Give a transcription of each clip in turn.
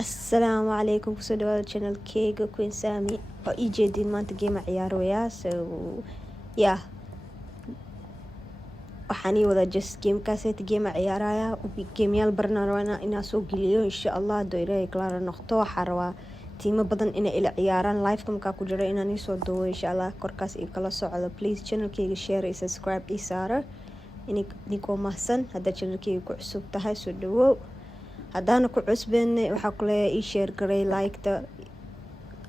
السلام عليكم kusoo dhawaada channelkeyga Queen Sami oo ii jeedin maanta game ciyaaraya so yeah waxaan ii wada just game kaaseta game ciyaaraya gameyaal barnaamijna inaan soo geliyo insha Allah doorey kala noqto waxaan rabaa tiimo badan inay ila ciyaaraan live markaa ku jiro inaan soo dawo insha Allah korkaas ii kala socdo please channelkeyga share iyo subscribe ii saara inikoo mahsan hadda channelkeyga ku cusub tahay soo dhawo haddaana ku cusbeen waxaa kule ii share garay like-ta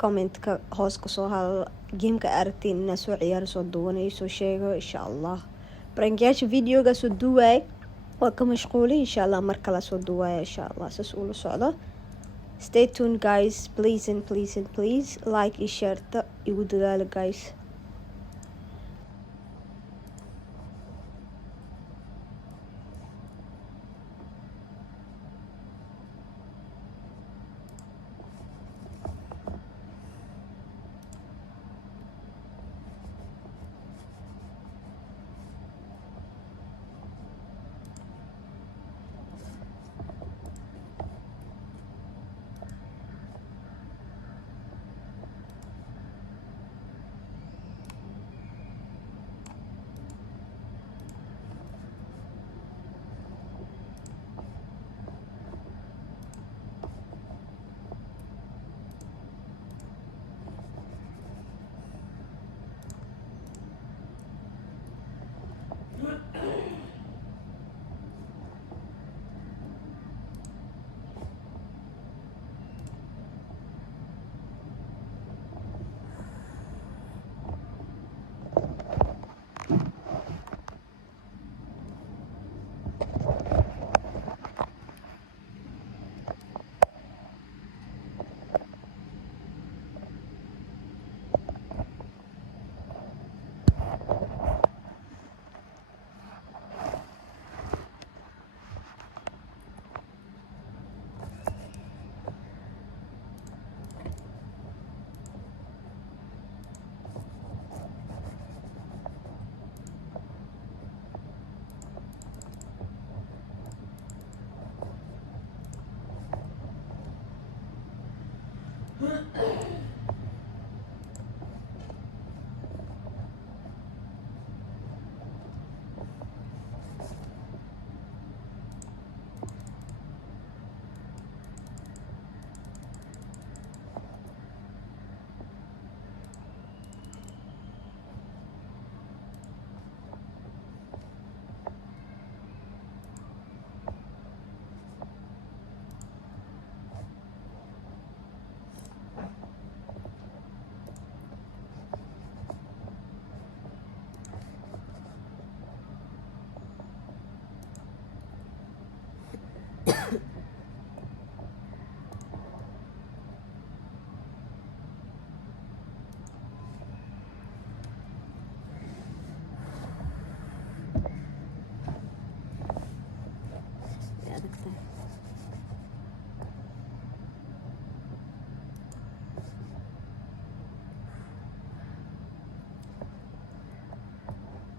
comment-ka hoos ka soo hadal game-ka aragtiin inaa soo ciyaar soo duwanay soo sheego insha Allah barangiyaasha video-ga soo duwaay waa ka mashquulay insha Allah mar kale soo duwaaya insha Allah saas ula socdo stay tuned guys please like iyo share-ta igu dadaala guys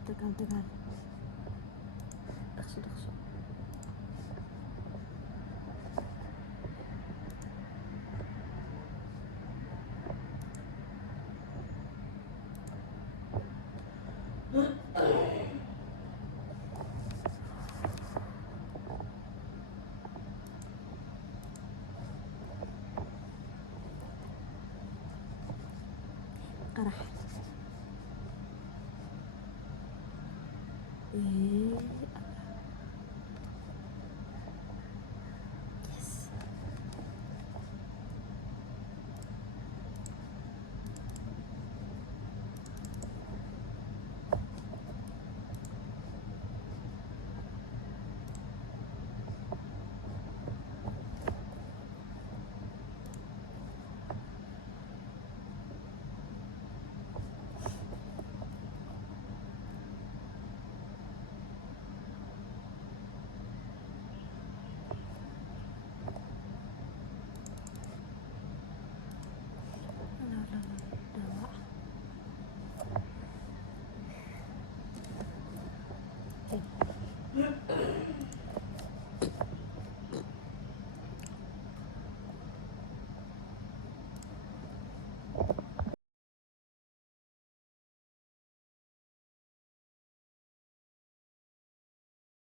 degan dhaqso qarax